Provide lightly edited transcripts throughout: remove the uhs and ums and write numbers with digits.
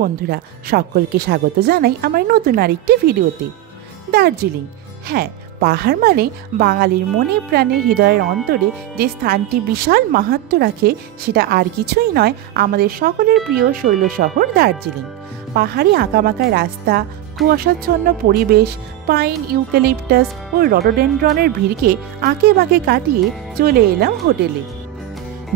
বন্ধুরা, সকলকে স্বাগত জানাই আমার নতুন আরেকটি ভিডিওতে। দার্জিলিং, হ্যাঁ, পাহাড় মানে বাঙালির মনে প্রাণে হৃদয়ের অন্তরে যে স্থানটি বিশাল মাহাত্ম্য রাখে সেটা আর কিছুই নয়, আমাদের সকলের প্রিয় শৈল শহর দার্জিলিং। পাহাড়ি আঁকাবাঁকা রাস্তা, কুয়াশাচ্ছন্ন পরিবেশ, পাইন, ইউক্যালিপটাস ও রডোডেনড্রনের ভিড়কে আঁকে বাঁকে কাটিয়ে চলে এলাম হোটেলে।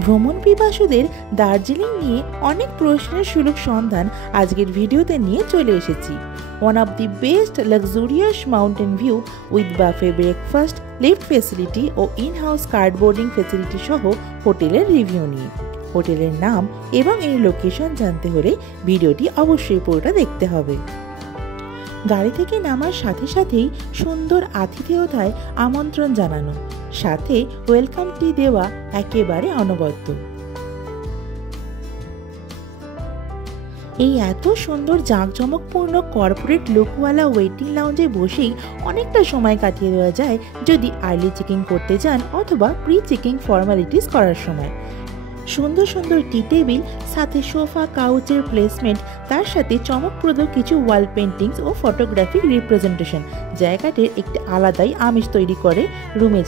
ভ্রমণ পিপাসুদের দার্জিলিং নিয়ে অনেক প্রশ্নের সুলভ সন্ধান আজকের ভিডিওতে নিয়ে চলে এসেছি। One of the best luxurious mountain view with buffet breakfast, lift facility ও ইন হাউস কার্ডবোর্ডিং ফেসিলিটি সহ হোটেলের রিভিউ নিয়ে। হোটেলের নাম এবং এর লোকেশন জানতে হলে ভিডিওটি অবশ্যই পুরোটা দেখতে হবে। গাড়ি থেকে নামার সাথে সাথেই সুন্দর আতিথেয়তায় আমন্ত্রণ জানানো, সাথে ওয়েলকাম টি দেওয়া একেবারে অনবদ্য। এই এত সুন্দর জাঁকজমকপূর্ণ কর্পোরেট লুকওয়ালা ওয়েটিং লাউঞ্জে বসেই অনেকটা সময় কাটিয়ে দেওয়া যায় যদি আর্লি চেকিং করতে যান অথবা প্রি চেকিং ফর্মালিটিস করার সময়। সুন্দর সুন্দর টি টেবিল, সাথে সোফা কাউচের প্লেসমেন্ট, তার সাথে চমকপ্রদ কিছু ওয়াল পেন্টিংস ও ফটোগ্রাফিক রিপ্রেজেন্টেশন জায়গাটির একটি আলাদাই আমেজ তৈরি করে। রুমে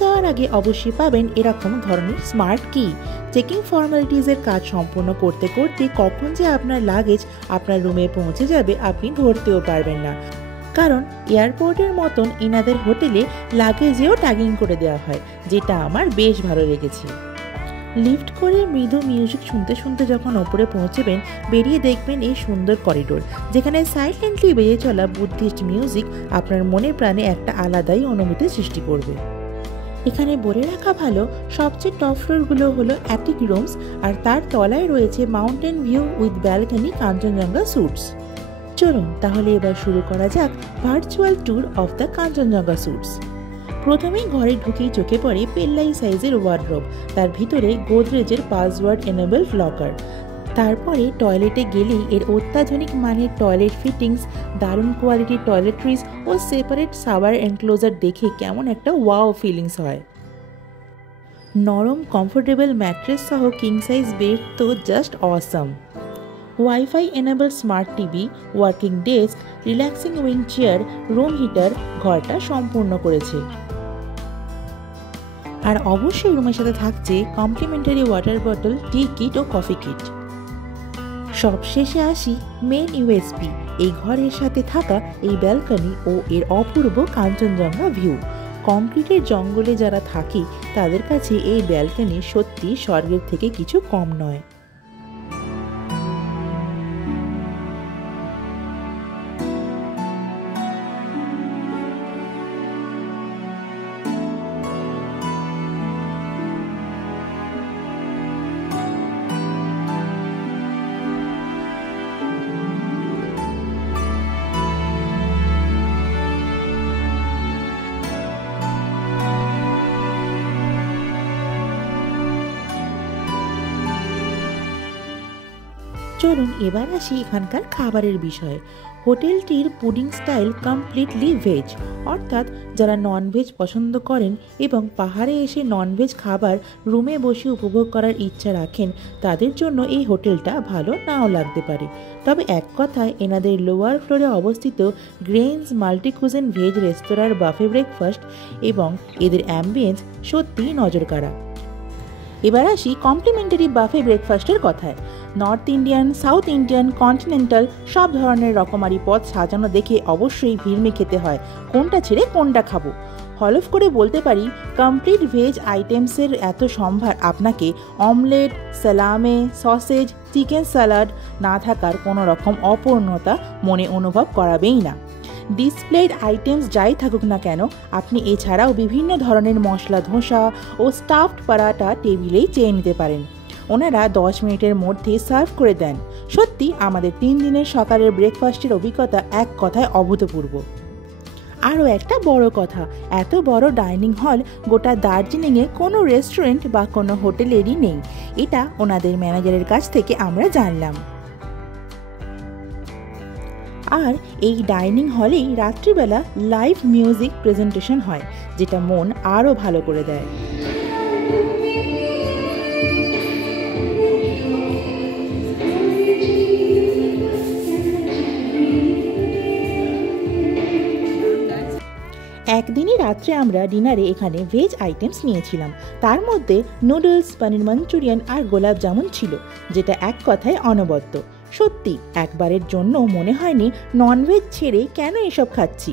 যাওয়ার আগে অবশ্যই পাবেন এরকম ধরনের স্মার্ট কি। চেকিং ফর্মালিটিসের কাজ সম্পূর্ণ করতে করতে কখন যে আপনার লাগেজ আপনার রুমে পৌঁছে যাবে আপনি ধরতেও পারবেন না, কারণ এয়ারপোর্টের মতন এনাদের হোটেলে লাগেজেও ট্যাগিং করে দেওয়া হয়, যেটা আমার বেশ ভালো লেগেছে। লিফট করে মৃদু মিউজিক শুনতে শুনতে যখন ওপরে পৌঁছবেন, বেরিয়ে দেখবেন এই সুন্দর করিডোর, যেখানে সাইলেন্টলি বেজে চলা বুদ্ধিস্ট মিউজিক আপনার মনে প্রাণে একটা আলাদাই অনুভূতি সৃষ্টি করবে। এখানে বলে রাখা ভালো, সবচেয়ে টপ ফ্লোরগুলো হলো অ্যাটিক রুমস, আর তার তলায় রয়েছে mountain view with balcony Kanchenjunga suits. চলুন তাহলে এবার শুরু করা যাক virtual tour of the Kanchenjunga suits. প্রথমেই ঘরে ঢুকেই চোখে পড়ে পেল্লাই সাইজের ওয়ার্ডরোব, তার ভিতরে গোদরেজের পাসওয়ার্ড এনেবল লকার। তারপরে টয়লেটে গেলেই এর অত্যাধুনিক মানের টয়লেট ফিটিংস, দারুণ কোয়ালিটির টয়লেট্রিজ ও সেপারেট শাওয়ার এনক্লোজার দেখে কেমন একটা ওয়াও ফিলিংস হয়। নরম কমফোর্টেবল ম্যাট্রেস সহ কিং সাইজ বেড তো just awesome. Wifi enable smart TV, working desk, relaxing wing chair, room heater ঘরটা সম্পূর্ণ করেছে। আর অবশ্যই রুমের সাথে থাকছে complimentary water bottle, tea kit ও কফি কিট। সবশেষে আসি মেন ইউএসপি, এই ঘরের সাথে থাকা এই ব্যালকনি ও এর অপূর্ব কাঞ্চনজঙ্ঘা ভিউ। কংক্রিটের জঙ্গলে যারা থাকে তাদের কাছে এই ব্যালকনি সত্যি স্বর্গের থেকে কিছু কম নয়। চলুন এবার আসি এখানকার খাবারের বিষয়ে। হোটেলটির পুডিং স্টাইল কমপ্লিটলি ভেজ, অর্থাৎ যারা ননভেজ পছন্দ করেন এবং পাহাড়ে এসে ননভেজ খাবার রুমে বসে উপভোগ করার ইচ্ছা রাখেন তাদের জন্য এই হোটেলটা ভালো নাও লাগতে পারে। তবে এক কথায় এনাদের লোয়ার ফ্লোরে অবস্থিত গ্রেন্স মাল্টি কুজিন ভেজ রেস্তোরাঁর বাফে ব্রেকফাস্ট এবং এদের অ্যাম্বিয়েন্স সত্যিই নজরকাড়া। এবার আসি কমপ্লিমেন্টারি বাফে ব্রেকফাস্টের কথায়। North Indian, south Indian, continental সব ধরনের রকমারি পদ সাজানো দেখে অবশ্যই ভিড়মে খেতে হয় কোনটা ছেড়ে কোনটা খাবো। হলফ করে বলতে পারি কমপ্লিট ভেজ আইটেমসের এত সম্ভার আপনাকে অমলেট, সালামে, সসেজ, চিকেন স্যালাড না থাকার কোনো রকম অপূর্ণতা মনে অনুভব করাবেই না। ডিসপ্লেড আইটেমস যাই থাকুক না কেন, আপনি এছাড়াও বিভিন্ন ধরনের মশলা ধোসা ও স্টাফড পরাটা টেবিলেই চেয়ে নিতে পারেন। ওনারা 10 মিনিটের মধ্যে সার্ভ করে দেন। সত্যি আমাদের 3 দিনের সকালের ব্রেকফাস্টের অভিজ্ঞতা এক কথায় অভূতপূর্ব। আরও একটা বড় কথা, এত বড় ডাইনিং হল গোটা দার্জিলিংয়ে কোনো রেস্টুরেন্ট বা কোনো হোটেলেরই নেই। এটা ওনাদের ম্যানেজারের কাছ থেকে আমরা জানলাম। আর এই ডাইনিং হলেই রাত্রিবেলা লাইভ মিউজিক প্রেজেন্টেশন হয়, যেটা মন আরও ভালো করে দেয়। একদিনই রাত্রে আমরা ডিনারে এখানে ভেজ আইটেমস নিয়েছিলাম। তার মধ্যে নুডলস, পনির মাঞ্চুরিয়ান আর গোলাপ জামুন ছিল, যেটা এক কথায় অনবদ্য। সত্যি একবারের জন্য মনে হয়নি ননভেজ ছেড়ে কেন এসব খাচ্ছি।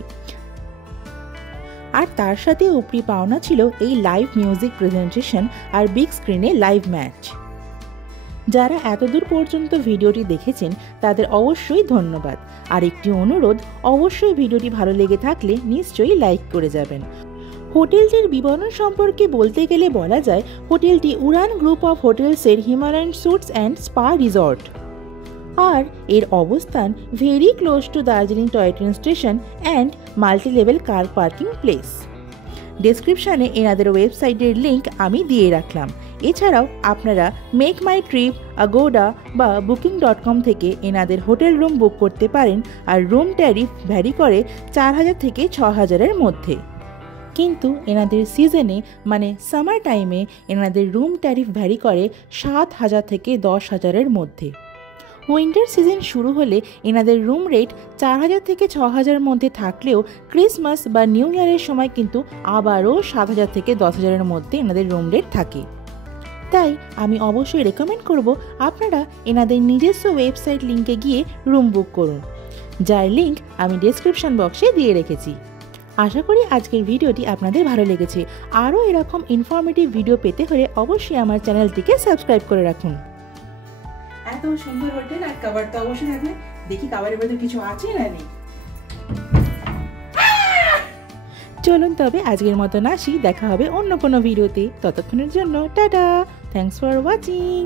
আর তার সাথে উপরি পাওনা ছিল এই লাইভ মিউজিক প্রেজেন্টেশন আর বিগ স্ক্রিনে লাইভ ম্যাচ। যারা এতদূর পর্যন্ত ভিডিওটি দেখেছেন তাদের অবশ্যই ধন্যবাদ। আর একটি অনুরোধ, অবশ্যই ভিডিওটি ভালো লেগে থাকলে নিশ্চয়ই লাইক করে যাবেন। হোটেলটির বিবরণ সম্পর্কে বলতে গেলে বলা যায়, হোটেলটি উড়ান গ্রুপ অফ হোটেলসের Himalayan suites and spa resort, আর এর অবস্থান very close to Darjeeling toy train station and multi level car parking place. ডেসক্রিপশানে এনাদের ওয়েবসাইটের লিঙ্ক আমি দিয়ে রাখলাম। এছাড়াও আপনারা মেক মাই ট্রিপ, আগোডা বা booking.com থেকে এনাদের হোটেল রুম বুক করতে পারেন। আর রুম ট্যারিফ ভ্যারি করে 4000 থেকে 6000-এর মধ্যে। কিন্তু এনাদের সিজনে মানে সামার টাইমে এনাদের রুম ট্যারিফ ভ্যারি করে 7000 থেকে 10,000-এর মধ্যে। উইন্টার সিজন শুরু হলে এনাদের রুম রেট 4000 থেকে 6000-এর মধ্যে থাকলেও ক্রিসমাস বা নিউ ইয়ারের সময় কিন্তু আবারও 7000 থেকে 10,000-এর মধ্যে এনাদের রুম রেট থাকে। তাই আমি অবশ্যই রেকমেন্ড করব আপনারা এনাদের নিজস্ব ওয়েবসাইট লিঙ্কে গিয়ে রুম বুক করুন, যার লিঙ্ক আমি ডেসক্রিপশন বক্সে দিয়ে রেখেছি। আশা করি আজকের ভিডিওটি আপনাদের ভালো লেগেছে। আরও এরকম ইনফরমেটিভ ভিডিও পেতে হলে অবশ্যই আমার চ্যানেলটিকে সাবস্ক্রাইব করে রাখুন। এত সুন্দর হোটেল আর খাবার তো অবশ্যই থাকবে। দেখি খাবারের মধ্যে কিছু আছে না নেই। চলুন তবে আজকের মতো আসি, দেখা হবে অন্য কোনো ভিডিওতে। ততক্ষণের জন্য টাটা, থ্যাঙ্কস ফর ওয়াচিং।